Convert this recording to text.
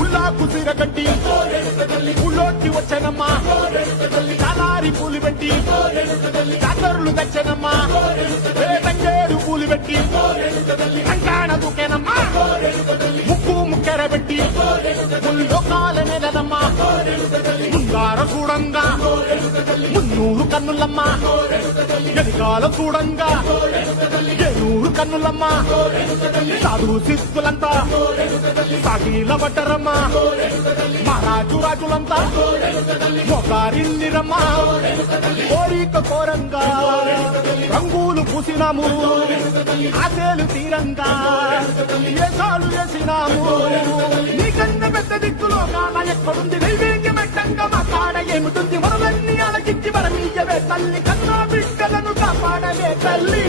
ఉల్లాకు సీర కట్టి ఊళ్ళోకి వచ్చానమ్మా చాలారి పూలు పెట్టి చాకరులు తెచ్చానమ్మా తంగేరు పూలు పెట్టి కంకాణ దూకేనమ్మా ముక్కు ముక్కెర పెట్టి ముల్లోకాల నెలనమ్మా ముంగార చూడంగా మున్నూరు కన్నులమ్మా ఎదిగాల చూడంగా ఏనూరు కన్నులమ్మా సాధు శిస్తులంతా సాగిల పడ్డరమ్మా మహారాజు రాజులంతా మొగారిల్లిరమ్మా కోరిక కోరంగా రంగులు పూసినాము ఆశలు తీరంగా ఏసాలు వేసినాము నీకన్న పెద్ద దిక్కులో కాల ఎక్కడుంది నైవేద్యం ఎట్టంగా మా కాడ ఏమిటుంది మనలన్నీ అలకించి వరమీయవే తల్లి కన్నా బిడ్డలను కాపాడవే తల్లి